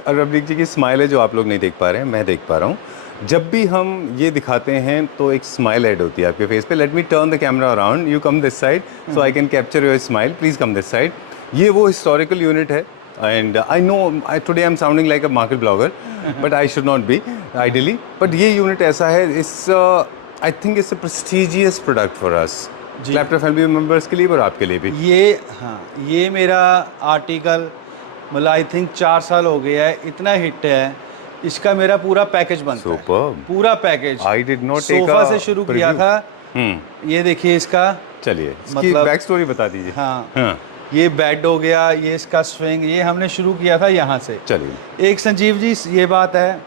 रमनीक जी की स्माइल है जो आप लोग नहीं देख पा रहे हैं, मैं देख पा रहा हूँ। जब भी हम ये दिखाते हैं तो एक स्माइल ऐड होती है आपके फेस पे। Let me turn the camera around, you come this side so I can capture your smile, please come this side. ये वो हिस्टोरिकल यूनिट है, and I know today I am sounding like a market blogger, but I should not be ideally. But ये unit ऐसा है, इस I think it's a prestigious product for us, Claptrap family members के लिए और आपके लिए भी। ये मेरा आर्टिकल मतलब आई थिंक 4 साल हो गया है, इतना हिट है, इसका मेरा पूरा पैकेज बनता है। पूरा package. I did not sofa से शुरू किया था। ये देखिए इसका, चलिए इसकी बैक स्टोरी बता दीजिए। हाँ, ये बेड हो गया, ये इसका स्विंग, ये हमने शुरू किया था यहाँ से। चलिए, एक संजीव जी ये बात है,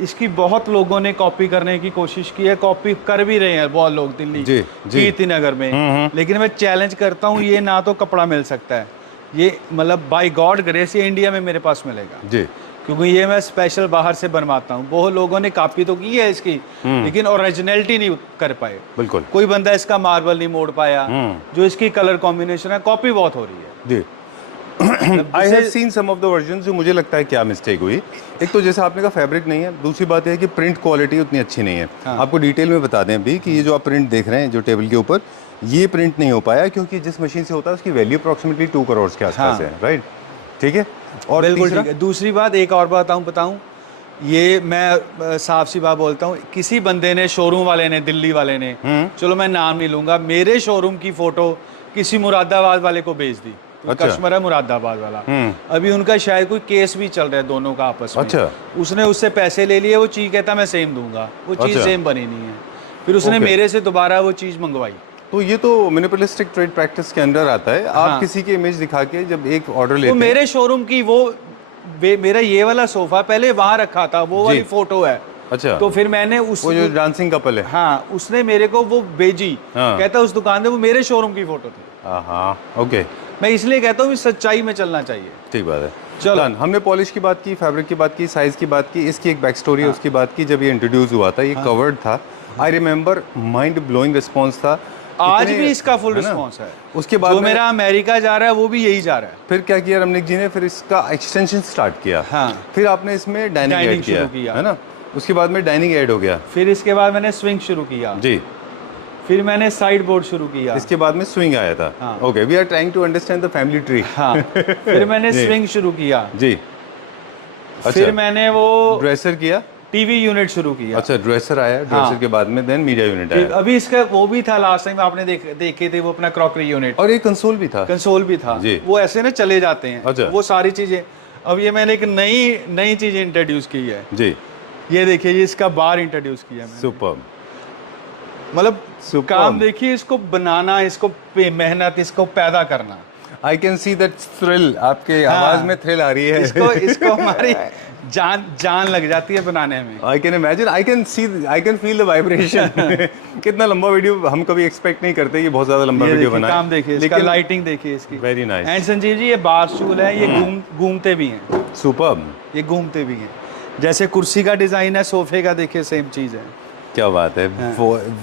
इसकी बहुत लोगों ने कॉपी करने की कोशिश की है, कॉपी कर भी रहे हैं बहुत लोग दिल्ली कीर्ति नगर में, लेकिन मैं चैलेंज करता हूँ, ये ना तो कपड़ा मिल सकता है, ये मतलब बाय गॉड ग्रेस ये इंडिया में मेरे पास मिलेगा जी, क्योंकि ये मैं स्पेशल बाहर से बनवाता हूँ। बहुत लोगों ने कॉपी तो की है इसकी, लेकिन ओरिजिनलिटी नहीं कर पाए। बिल्कुल, कोई बंदा इसका मार्बल नहीं मोड़ पाया, जो इसकी कलर कॉम्बिनेशन है, कॉपी बहुत हो रही है जी। I have seen some of the versions, जो मुझे लगता है क्या मिस्टेक हुई। एक तो जैसे आपने कहा फैब्रिक नहीं है, दूसरी बात है कि प्रिंट क्वालिटी उतनी अच्छी नहीं है। आपको डिटेल में बता दें अभी कि ये जो आप प्रिंट देख रहे हैं जो टेबल के ऊपर, ये प्रिंट नहीं हो पाया क्योंकि जिस मशीन से होता है उसकी वैल्यू अप्रोक्सीमेटली 2 करोड़ के आसपास है, राइट? ठीक है, और बिल्कुल ठीक है। दूसरी बात एक और बताऊं, ये मैं साफ सी बात बोलता हूँ, किसी बंदे ने, शोरूम वाले ने, दिल्ली वाले ने, चलो मैं नाम नहीं लूंगा, मेरे शोरूम की फोटो किसी मुरादाबाद वाले को भेज दी। अच्छा। कस्टमर है मुरादाबाद वाला, अभी उनका शायद कोई केस भी चल रहा है दोनों का आपस में। अच्छा। उसने उससे पैसे ले लिए, वो चीज कहता मैं सेम दूंगा, वो चीज सेम बनी नहीं है, फिर उसने मेरे से दोबारा वो चीज मंगवाई। तो ये तो मोनोपोलिस्टिक ट्रेड प्रैक्टिस के अंदर आता है। आप किसी की इमेज दिखा के जब एक ऑर्डर लेते हैं, मेरे शोरूम की वो मेरा ये वाला सोफा पहले वहां रखा था, वो वाली फोटो है। अच्छा, तो फिर मैंने वो जो डांसिंग कपल है, हाँ, उसने मेरे को वो भेजी, कहता उस दुकान में वो मेरे शोरूम की फोटो थी। हाँ, ओके। मैं इसलिए कहता हूँ सच्चाई में चलना चाहिए। ठीक बात है। चलो, हमने पॉलिश की बात की, फैब्रिक की बात की, साइज की बात की, इसकी एक बैक स्टोरी है उसकी बात की। जब ये इंट्रोड्यूस हुआ था, ये कवर्ड था, I remember, mind blowing response था। आज भी इसका फुल रिस्पॉन्स है। उसके बाद जो मेरा अमेरिका जा रहा है वो भी यही जा रहा है। फिर क्या किया रमनीक जी ने, फिर इसका एक्सटेंशन स्टार्ट किया। हाँ। फिर आपने इसमें डाइनिंग ऐड किया, है ना? उसके बाद में डाइनिंग ऐड हो गया। फिर इसके बाद मैंने स्विंग शुरू किया जी। फिर मैंने साइड बोर्ड शुरू किया इसके बाद में स्विंग आया था। हाँ। Okay, we are trying to understand the family tree. हाँ फिर मैंने जी। स्विंग शुरू किया जी। फिर मैंने वो ड्रेसर किया। टीवी यूनिट शुरू किया। अच्छा, ड्रेसर आया, ड्रेसर के बाद में देन मीडिया यूनिट फिर आया, अभी इसका वो भी था लास्ट टाइम आपने देखे थे वो अपना क्रॉकरी यूनिट और ये कंसोल भी था। कंसोल भी था जी। वो ऐसे ना चले जाते हैं। अच्छा। वो सारी चीजें अब ये मैंने एक नई चीज इंट्रोड्यूस की है। जी। ये देखिए ये इसका बार इंट्रोड्यूस किया मैंने। सुपर। मतलब Superb. काम देखिए इसको बनाना, इसको मेहनत, इसको पैदा करना। I can see that thrill, आपके हाँ। आवाज में थ्रिल आ रही है। इसको हमारी जान लग जाती है बनाने में। I can imagine, I can feel the vibration. कितना लंबा वीडियो हम कभी एक्सपेक्ट नहीं करते कि बहुत ज्यादा लंबा ये वीडियो देखिए, बनाए। काम देखिए इसका, लाइटिंग देखिए इसकी। Very nice. And Sanjeev ji ये बार स्टूल है, ये घूमते भी हैं। सुपर्ब। ये घूमते भी हैं। जैसे कुर्सी का डिजाइन है, सोफे का देखिए सेम चीज है। क्या बात है।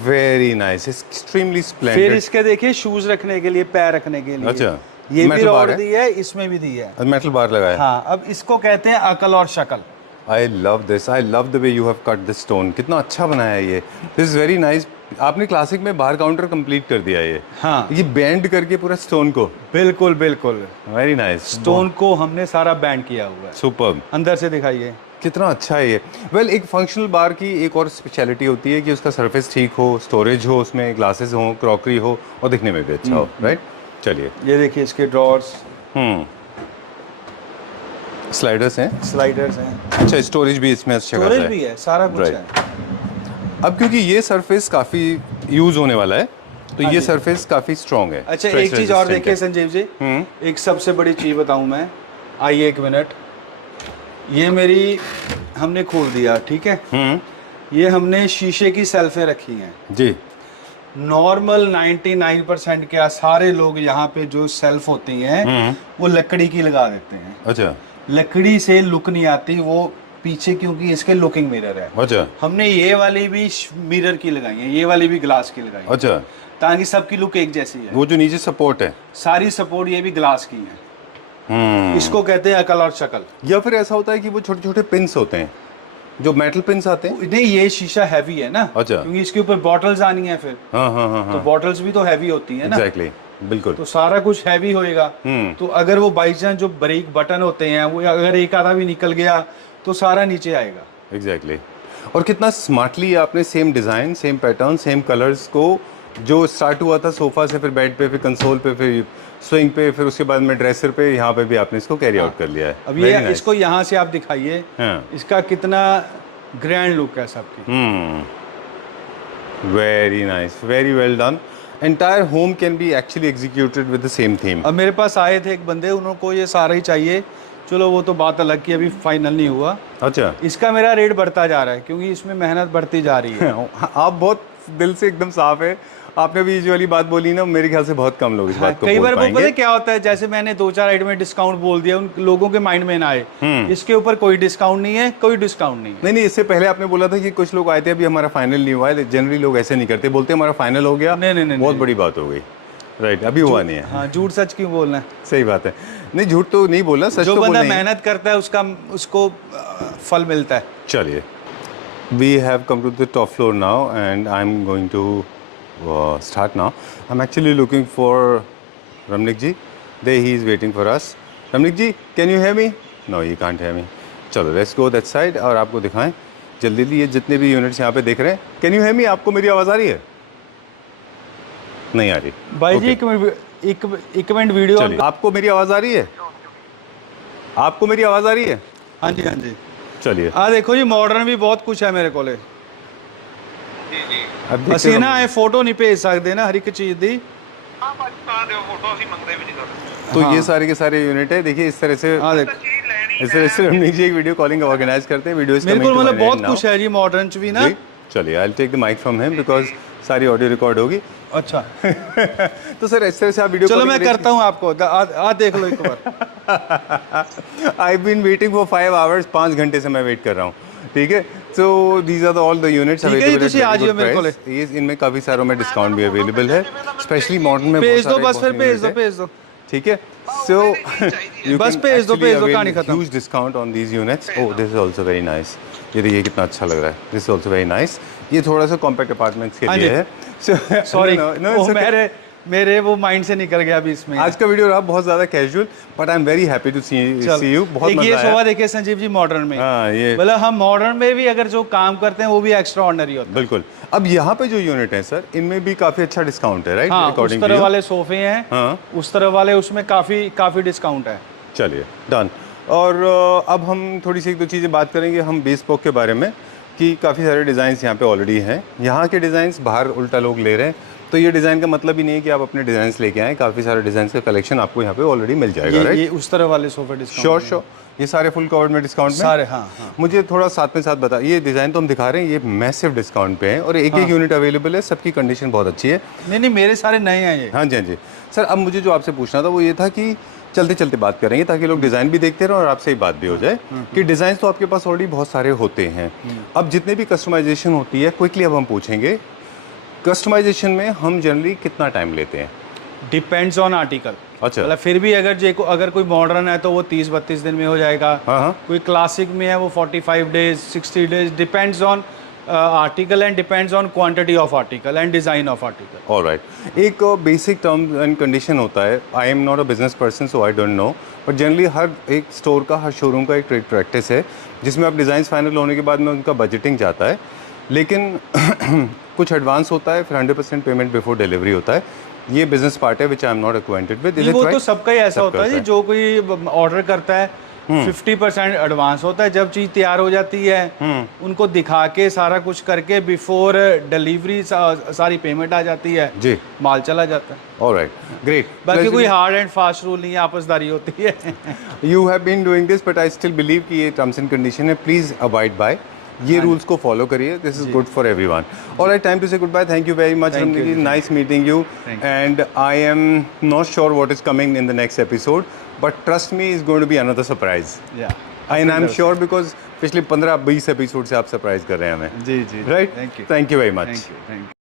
वेरी नाइस, एक्सट्रीमली फिर स्प्लेंडेड। इसके देखिए शूज रखने के लिए, पैर रखने के लिए। अच्छा, ये भी metal bar रॉड है? दी है, इसमें भी दी है। मेटल बार लगाया। हाँ, अब इसको कहते हैं अकल और शक्ल। I love this, I love the way you have cut this stone. कितना अच्छा बनाया है ये। This is very nice. आपने क्लासिक में बाहर काउंटर कंप्लीट कर दिया ये। हाँ, ये बैंड करके पूरा स्टोन को। बिल्कुल बिल्कुल। Very nice. स्टोन को हमने सारा बैंड किया हुआ है। सुपर्ब। अंदर से दिखाइए। कितना अच्छा है ये। वेल, एक फंक्शनल बार की एक और स्पेशलिटी होती है कि उसका सरफेस ठीक हो, स्टोरेज हो, उसमें ग्लासेस हो, क्रॉकरी हो और दिखने में भी अच्छा हो, राइट। चलिए, ये देखिए इसके ड्रॉर्स, स्लाइडर्स हैं। स्लाइडर्स हैं, अच्छा, स्टोरेज भी इसमें अच्छा खासा स्टोरेज है। भी है, सारा कुछ Right. है। अब क्योंकि ये सरफेस काफ़ी यूज़ होने वाला है, तो हाँ ये जी। सरफेस काफ़ी स्ट्रॉन्ग है। अच्छा, stress एक चीज और resistant देखिए है। संजीव जी, एक सबसे बड़ी चीज बताऊं मैं। आइए एक मिनट। ये मेरी हमने खोल दिया, ठीक है। ये हमने शीशे की सेल्फें रखी हैं। जी। नॉर्मल 99% क्या सारे लोग यहाँ पे जो सेल्फ होती हैं वो लकड़ी की लगा देते हैं। अच्छा। लकड़ी से लुक नहीं आती वो पीछे, क्योंकि इसके लुकिंग मिरर है। अच्छा। हमने ये वाली भी मिरर की लगाई है, ये वाली भी ग्लास की लगाई है, अच्छा, ताकि सबकी लुक एक जैसी है। वो जो नीचे सपोर्ट है। सारी सपोर्ट ये भी ग्लास की है। इसको कहते हैं अकल और शकल। या फिर ऐसा होता है कि वो छोटे छोटे पिंस होते हैं, जो मेटल पिंस आते हैं। नहीं, ये शीशा हैवी है ना। अच्छा। क्योंकि इसके ऊपर बॉटल्स आनी है फिर। हाँ, तो बॉटल्स भी तो हैवी होती है ना। एग्जैक्टली, बिल्कुल। तो सारा कुछ हैवी होएगा। तो अगर वो बाई चांस जो ब्रेक बटन होते हैं वो अगर एक आधा भी निकल गया तो सारा नीचे आएगा। एग्जैक्टली। और कितना स्मार्टली आपने same design, same pattern, same colours को, जो स्टार्ट हुआ था सोफा से, फिर बेड पे, फिर कंसोल पे, फिर स्विंग पे, फिर उसके बाद में ड्रेसर पे, यहाँ पे भी आपने इसको कैरी आउट कर लिया है। अब Very ये nice. इसको यहाँ से आप दिखाइए, हाँ। इसका कितना ग्रैंड लुक है सबकी। Very nice, very well done. Entire home can be actually executed with the same theme. अब मेरे पास आए थे एक बंदे, उनको ये सारा ही चाहिए। चलो वो तो बात अलग की, अभी फाइनल नहीं हुआ। अच्छा। इसका मेरा रेट बढ़ता जा रहा है क्योंकि इसमें मेहनत बढ़ती जा रही है। आप बहुत दिल से एकदम साफ है। आपने भी जो वाली बात बोली ना, मेरे ख्याल से बहुत कम लोग इस बात को कई बोल बार वो पता पाएंगे। है क्या होता है, जैसे मैंने 2-4 आइटम में डिस्काउंट बोल दिया, उन लोगों के माइंड में ना आए इसके ऊपर कोई डिस्काउंट नहीं है, कोई डिस्काउंट नहीं है। नहीं, इससे पहले आपने बोला था कि कुछ लोग आए थे, अभी हमारा फाइनल नहीं हुआ है। जनरली लोग ऐसे नहीं करते, बोलते हमारा फाइनल हो गया। नहीं, बहुत बड़ी बात हो गई। राइट, अभी हुआ नहीं है। हाँ, झूठ सच क्यों बोलना है। सही बात है। नहीं, झूठ तो नहीं बोला, सच जो तो बंदा बोलना ही है। मेहनत करता है उसको फल मिलता है। चलिए, we have come to the top floor now and I am going to start now. I'm actually looking for Ramnik ji. There he is waiting for us. Ramnik ji, can you hear me? No, you can't hear me. चलो, let's go that side और आपको दिखाएं जल्दी जल्दी। ये जितने भी units यहाँ पे देख रहे हैं, कैन यू hear me? आपको मेरी आवाज़ आ रही है? नहीं आ रही भाई Okay. जी एक मिनट वीडियो। चलिए, आपको मेरी आवाज़ आ रही है? आपको मेरी आवाज़ आ रही है? हाँ जी, हाँ जी। चलिए, देखो जी, मॉडर्न भी बहुत कुछ है मेरे को। अब देखते ਅਸੀਂ हैं। ਨਾ ਇਹ ਫੋਟੋ ਨਹੀਂ ਭੇਜ ਸਕਦੇ ਨਾ ਹਰ ਇੱਕ ਚੀਜ਼ ਦੀ। हाँ पाकिस्तान दे फोटो ਅਸੀਂ ਮੰਗਦੇ ਵੀ ਨਹੀਂ ਕਰਦੇ। तो हाँ। ये सारे के सारे यूनिट है। देखिए, इस तरह से हाँ देखो, चीज लेनी इस तरह से रमनीक जी एक वीडियो कॉलिंग ऑर्गेनाइज करते हैं। वीडियो मेरे को मतलब बहुत कुछ है जी मॉडर्न च भी ना। चलिए, I will take the mic from him because सारी ऑडियो रिकॉर्ड होगी। अच्छा, तो सर, इस तरह से आप वीडियो चलो मैं करता हूँ आपको। आ देख लो एक बार। I been waiting for 5 hours. 5 घंटे से मैं वेट कर रहा हूँ, ठीक है। So these are all the units ठीक है जी, तुसी आ जाइए मेरे कोले। इनमें काफ़ी सारों में डिस्काउंट भी अवेलेबल है, स्पेशली मॉडर्न में। भेज दो बस, फिर भेज दो। ठीक है। सो बस भेज दो, कहानी खत्म। Huge discount on these units. Oh, this is also very nice. ये देखिए कितना अच्छा लग रहा है, this is also very nice. ये थोड़ा सा कॉम्पैक्ट अपार्टमेंट्स के हाँ लिए जी। है। सॉरी नो, मेरे वो माइंड से निकल गया अभी इसमें। आज का वीडियो रहा बहुत ज़्यादा casual, but I am very happy to see you. बहुत एक मजा ये आया। सोफा देखिए संजीव जी मॉडर्न में, हाँ, ये मतलब हम मॉडर्न में भी अगर जो काम करते हैं वो भी एक्स्ट्रा ऑर्डिनरी होता है। बिल्कुल। अब यहाँ पे जो यूनिट है सर, इनमें भी काफ़ी अच्छा डिस्काउंट है, राइट? हाँ, उस तरह वाले सोफे हैं, हाँ। उस तरह वाले उसमें काफी डिस्काउंट है। चलिए डन। और अब हम थोड़ी सी एक दो चीज़ें बात करेंगे हम बेस्पोक के बारे में, कि काफ़ी सारे डिज़ाइंस यहाँ पे ऑलरेडी हैं। यहाँ के डिज़ाइंस बाहर उल्टा लोग ले रहे हैं, तो ये डिज़ाइन का मतलब ही नहीं है कि आप अपने डिज़ाइंस लेके आएँ। काफ़ी सारे डिज़ाइन का कलेक्शन आपको यहाँ पे ऑलरेडी मिल जाएगा, राइट? ये उस तरह वाले सोफे डिस्काउंट। श्योर श्योर, ये सारे फुल कवर्ड में डिस्काउंट में सारे, हाँ। मुझे थोड़ा साथ में साथ बता, ये डिज़ाइन तो हम दिखा रहे हैं, ये मैसिव डिस्काउंट पे है और एक यूनिट अवेलेबल है, सबकी कंडीशन बहुत अच्छी है। नहीं, मेरे सारे नए हैं ये। हाँ जी, हाँ जी सर। अब मुझे जो आपसे पूछना था वो ये था कि चलते चलते बात करेंगे ताकि लोग डिज़ाइन भी देखते रहें और आपसे ही बात भी हो जाए कि डिज़ाइन तो आपके पास ऑलरेडी बहुत सारे होते हैं। अब जितने भी कस्टमाइजेशन होती है, क्विकली अब हम पूछेंगे, कस्टमाइजेशन में हम जनरली कितना टाइम लेते हैं? Depends on article. अच्छा। मतलब फिर भी अगर कोई मॉडर्न है तो वो 30-32 दिन में हो जाएगा। हाँ। कोई क्लासिक में है वो 45 days, 60 days, depends on article and depends on quantity of article and design of article. Alright. एक बेसिक टर्म्स एंड कंडीशन होता है, I am not a business person so I don't know, but generally हर एक store का, हर showroom का एक trade practice है जिसमें आप डिज़ाइन फाइनल होने के बाद में उनका बजटिंग जाता है, लेकिन कुछ एडवांस होता है, फिर 100% पेमेंट बिफोर डिलीवरी होता है। ये बिजनेस पार्ट है विच आई एम नॉट एक्वाइंटेड विद। वो तो सबका ही ऐसा होता है जी, जो कोई ऑर्डर करता है 50% एडवांस होता है। जब चीज़ तैयार हो जाती है उनको दिखा के सारा कुछ करके बिफोर डिलीवरी सारी पेमेंट आ जाती है जी, माल चला जाता है। Alright, great. बाकी कोई हार्ड एंड फास्ट रूल नहीं है, आपसदारी होती है। You have been doing this but I still believe कि ये टर्म्स एंड कंडीशन है, प्लीज़ अवॉइड बाय, ये रूल्स को फॉलो करिए, this is good for everyone. Alright, time to say good bye, thank you very much रमनीति, nice meeting you, and I am not sure what is coming in the next episode, but trust me is going to be another surprise. I am sure because पिछले 15-20 episode से आप surprise कर रहे हैं हमें। जी, right, thank you very much. Thank you.